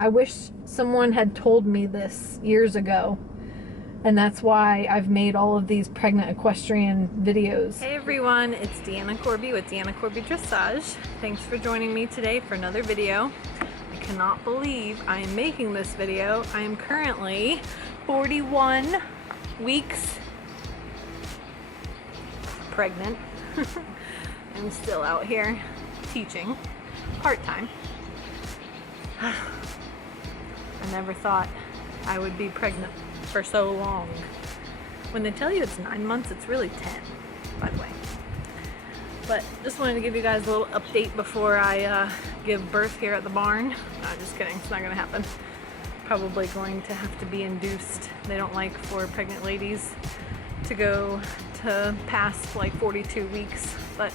I wish someone had told me this years ago. And that's why I've made all of these pregnant equestrian videos. Hey everyone, it's Deanna Corby with Deanna Corby Dressage. Thanks for joining me today for another video. I cannot believe I am making this video. I am currently 41 weeks pregnant. I'm still out here teaching part-time. I never thought I would be pregnant for so long. When they tell you it's 9 months, it's really 10, by the way. But just wanted to give you guys a little update before I give birth here at the barn. No, just kidding, it's not gonna happen. Probably going to have to be induced. They don't like for pregnant ladies to go to past like 42 weeks, but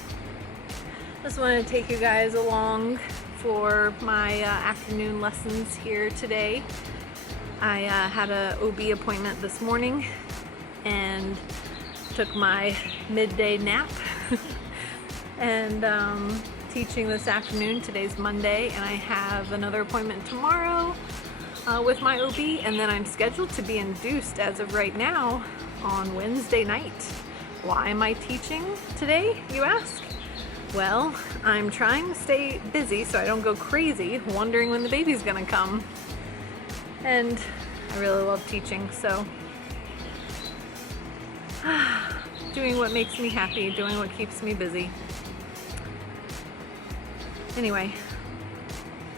just wanted to take you guys along for my afternoon lessons here today. I had an OB appointment this morning and took my midday nap and teaching this afternoon. Today's Monday and I have another appointment tomorrow with my OB, and then I'm scheduled to be induced as of right now on Wednesday night. Why am I teaching today, you ask? Well, I'm trying to stay busy so I don't go crazy wondering when the baby's gonna come. And I really love teaching, so doing what makes me happy, doing what keeps me busy. Anyway,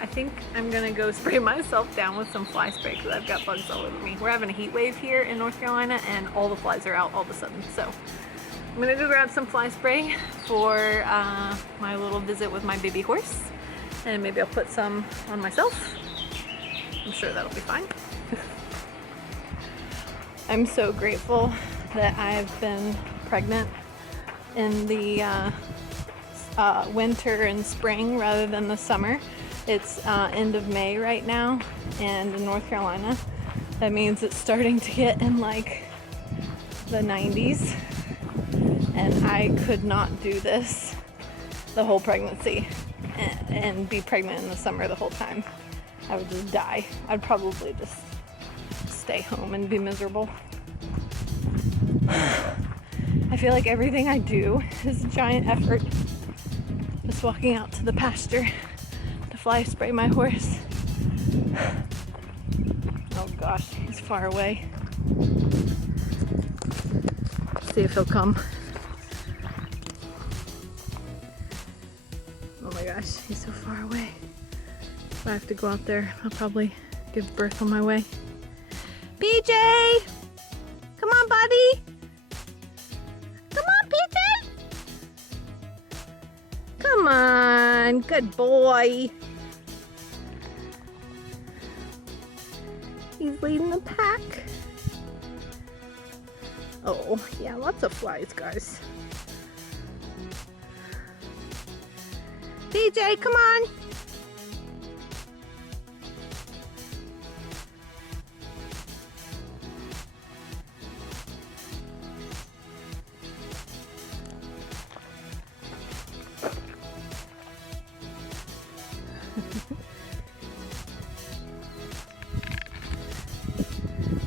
I think I'm gonna go spray myself down with some fly spray because I've got bugs all over me. We're having a heat wave here in North Carolina and all the flies are out all of a sudden. So I'm gonna go grab some fly spray for my little visit with my baby horse, and maybe I'll put some on myself. I'm sure that'll be fine. I'm so grateful that I've been pregnant in the winter and spring rather than the summer. It's end of May right now, and in North Carolina that means it's starting to get in like the 90s, and I could not do this the whole pregnancy and be pregnant in the summer the whole time. I would just die. I'd probably just stay home and be miserable. I feel like everything I do is a giant effort. Just walking out to the pasture to fly spray my horse. Oh gosh, he's far away. See if he'll come. Oh my gosh, he's so far away. If I have to go out there, I'll probably give birth on my way. PJ! Come on, buddy! Come on, PJ! Come on, good boy. He's leading the pack. Oh, yeah, lots of flies, guys. PJ, come on!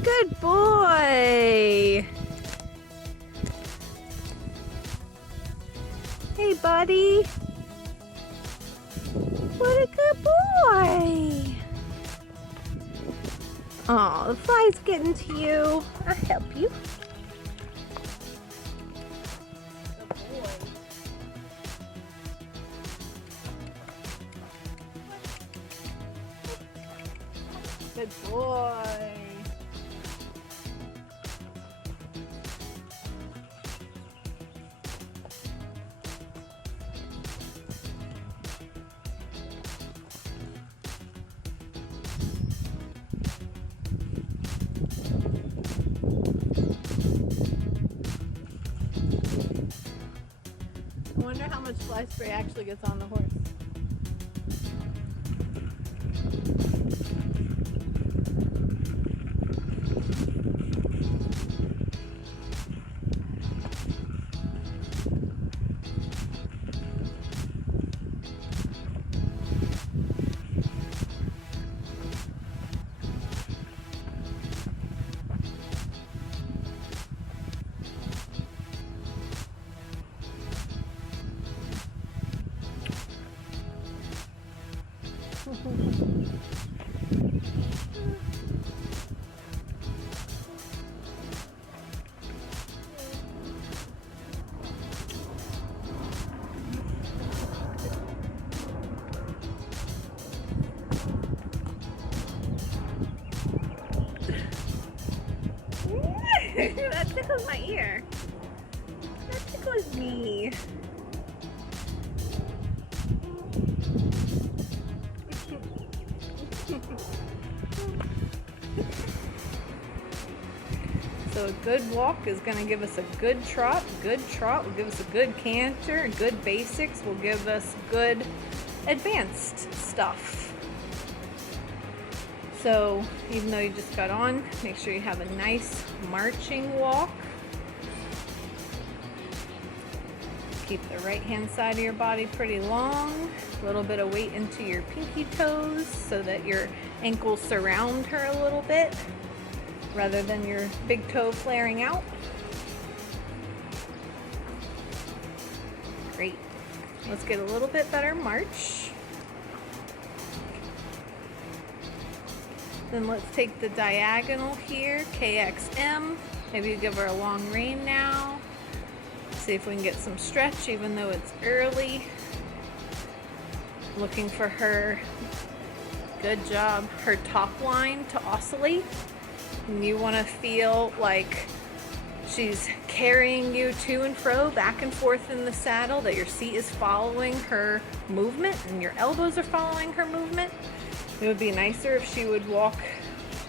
Good boy! Hey, buddy! What a good boy! Oh, the fly's getting to you. I'll help you. Good boy. I wonder how much fly spray actually gets on the horse. That tickles my ear. That tickles me. So a good walk is going to give us a good trot. Good trot will give us a good canter. Good basics will give us good advanced stuff. So even though you just got on, make sure you have a nice marching walk. Keep the right hand side of your body pretty long. A little bit of weight into your pinky toes so that your ankles surround her a little bit rather than your big toe flaring out. Great. Let's get a little bit better march. Then let's take the diagonal here, KXM. Maybe you give her a long rein now. See if we can get some stretch even though it's early. Looking for her, good job, her top line to oscillate. And you want to feel like she's carrying you to and fro, back and forth in the saddle, that your seat is following her movement and your elbows are following her movement. It would be nicer if she would walk,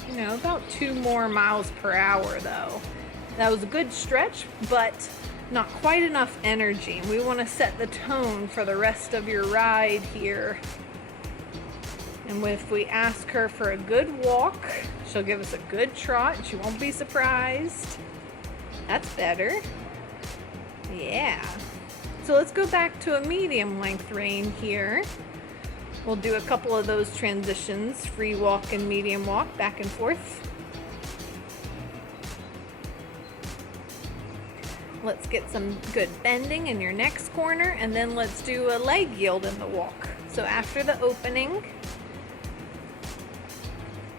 you know, about 2 more miles per hour though. That was a good stretch, but not quite enough energy. We want to set the tone for the rest of your ride here. And if we ask her for a good walk, she'll give us a good trot and she won't be surprised. That's better. Yeah. So let's go back to a medium length rein here. We'll do a couple of those transitions, free walk and medium walk, back and forth. Let's get some good bending in your next corner, and then let's do a leg yield in the walk. So after the opening,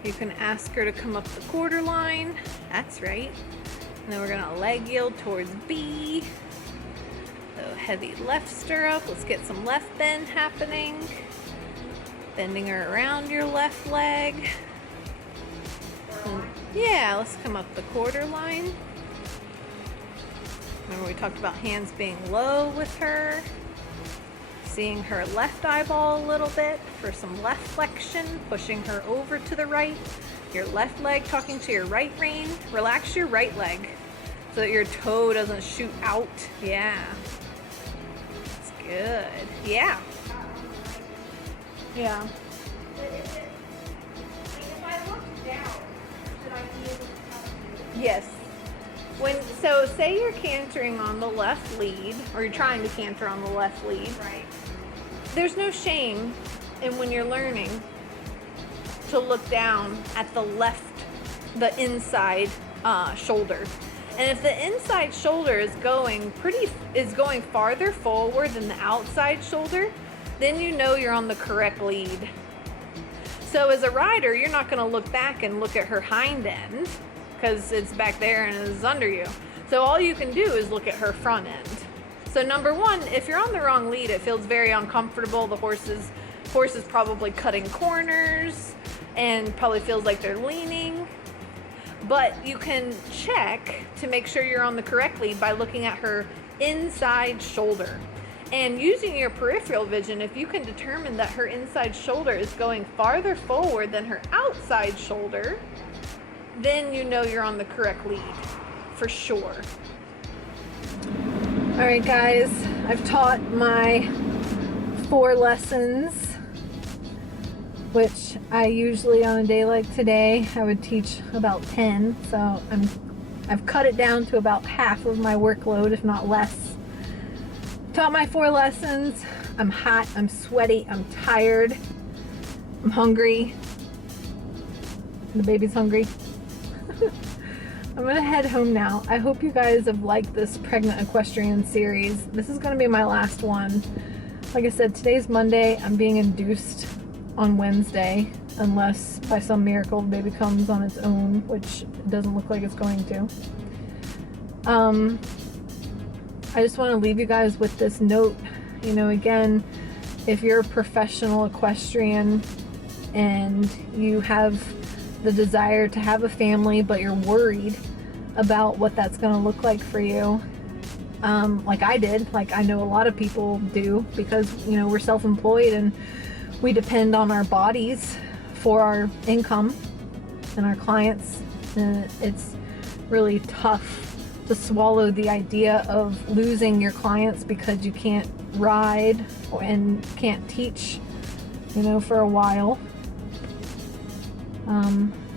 you can ask her to come up the quarter line. That's right. And then we're gonna leg yield towards B. So heavy left stirrup. Let's get some left bend happening. Bending her around your left leg. And yeah, let's come up the quarter line. Remember we talked about hands being low with her. Seeing her left eyeball a little bit for some left flexion, pushing her over to the right. Your left leg talking to your right rein. Relax your right leg so that your toe doesn't shoot out. Yeah. That's good. Yeah. Yeah. If I look down, should I be able to tell you? Yes. So say you're cantering on the left lead, or you're trying to canter on the left lead. Right. There's no shame in when you're learning to look down at the inside shoulder. And if the inside shoulder is going farther forward than the outside shoulder, then you know you're on the correct lead. So as a rider, you're not going to look back and look at her hind end because it's back there and it's under you. So all you can do is look at her front end. So number one, if you're on the wrong lead, it feels very uncomfortable. The horse is probably cutting corners and probably feels like they're leaning. But you can check to make sure you're on the correct lead by looking at her inside shoulder. And using your peripheral vision, if you can determine that her inside shoulder is going farther forward than her outside shoulder, then you know you're on the correct lead, for sure. All right, guys, I've taught my 4 lessons, which I usually on a day like today, I would teach about 10. So I've cut it down to about half of my workload, if not less. Taught my 4 lessons. I'm hot, I'm sweaty, I'm tired, I'm hungry. The baby's hungry. I'm gonna head home now. I hope you guys have liked this Pregnant Equestrian series. This is gonna be my last one. Like I said, today's Monday. I'm being induced on Wednesday, unless by some miracle the baby comes on its own, which it doesn't look like it's going to. I just want to leave you guys with this note. You know, again, if you're a professional equestrian and you have the desire to have a family, but you're worried about what that's going to look like for you, like I did, like I know a lot of people do, because, you know, we're self-employed and we depend on our bodies for our income and our clients, and it's really tough to swallow the idea of losing your clients because you can't ride and can't teach, you know, for a while.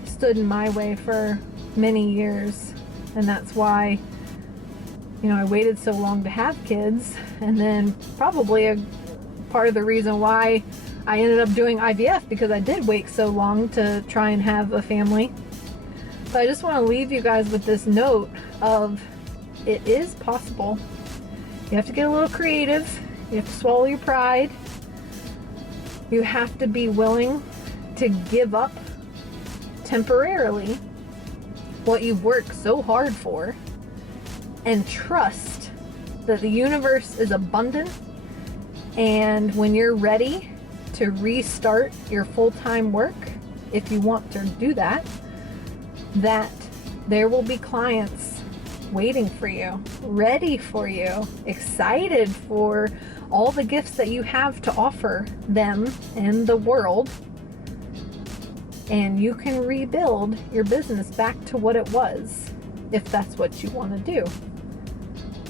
Stood in my way for many years, and that's why, you know, I waited so long to have kids, and then probably a part of the reason why I ended up doing IVF, because I did wait so long to try and have a family. So I just want to leave you guys with this note of it is possible. You have to get a little creative. You have to swallow your pride. You have to be willing to give up temporarily what you've worked so hard for, and trust that the universe is abundant, and when you're ready to restart your full-time work, if you want to do that, that there will be clients waiting for you, ready for you, excited for all the gifts that you have to offer them and the world, and you can rebuild your business back to what it was, if that's what you want to do.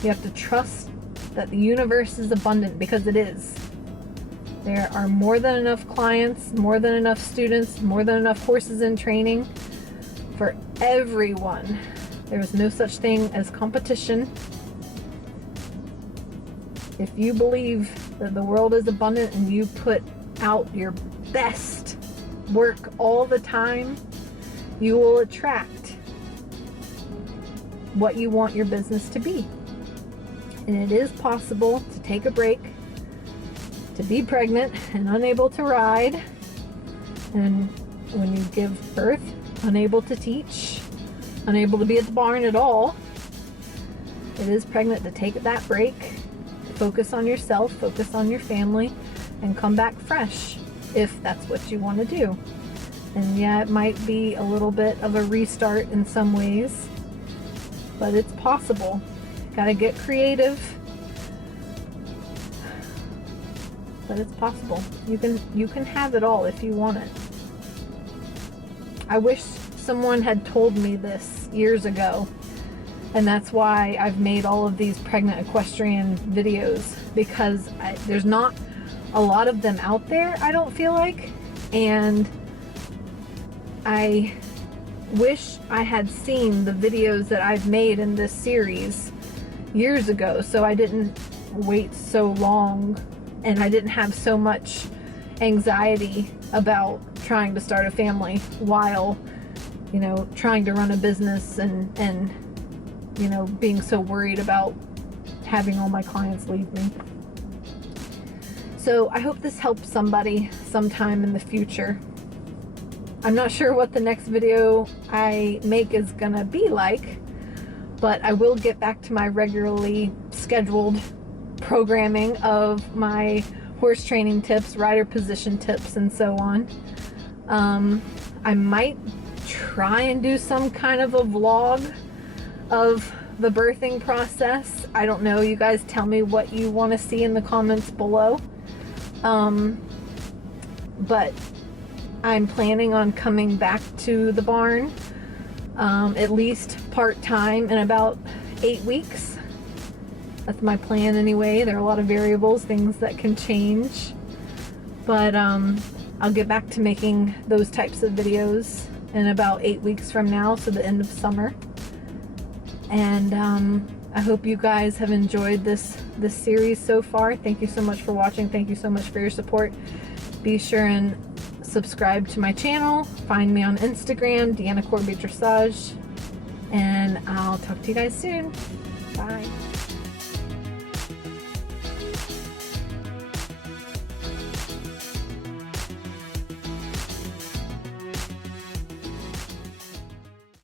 You have to trust that the universe is abundant, because it is. There are more than enough clients, more than enough students, more than enough horses in training for everyone. There is no such thing as competition. If you believe that the world is abundant and you put out your best work all the time, you will attract what you want your business to be. And it is possible to take a break, to be pregnant and unable to ride, and when you give birth, unable to teach, unable to be at the barn at all. It is pregnant to take that break, focus on yourself, focus on your family, and come back fresh, if that's what you want to do. And yeah, it might be a little bit of a restart in some ways, but it's possible. Gotta get creative, but it's possible. You can have it all if you want it. I wish someone had told me this years ago, and that's why I've made all of these pregnant equestrian videos, because there's not a lot of them out there, I don't feel like, and I wish I had seen the videos that I've made in this series years ago, so I didn't wait so long and I didn't have so much anxiety about trying to start a family while, you know, trying to run a business and you know, being so worried about having all my clients leave me. So I hope this helps somebody sometime in the future. I'm not sure what the next video I make is gonna be like, but I will get back to my regularly scheduled programming of my horse training tips, rider position tips, and so on. I might try and do some kind of a vlog of the birthing process. I don't know. You guys tell me what you want to see in the comments below. But I'm planning on coming back to the barn at least part-time in about 8 weeks. That's my plan anyway. There are a lot of variables, things that can change, but I'll get back to making those types of videos in about 8 weeks from now, so the end of summer. And I hope you guys have enjoyed this series so far. Thank you so much for watching. Thank you so much for your support. Be sure and subscribe to my channel. Find me on Instagram, Deanna Corby Dressage, and I'll talk to you guys soon. Bye.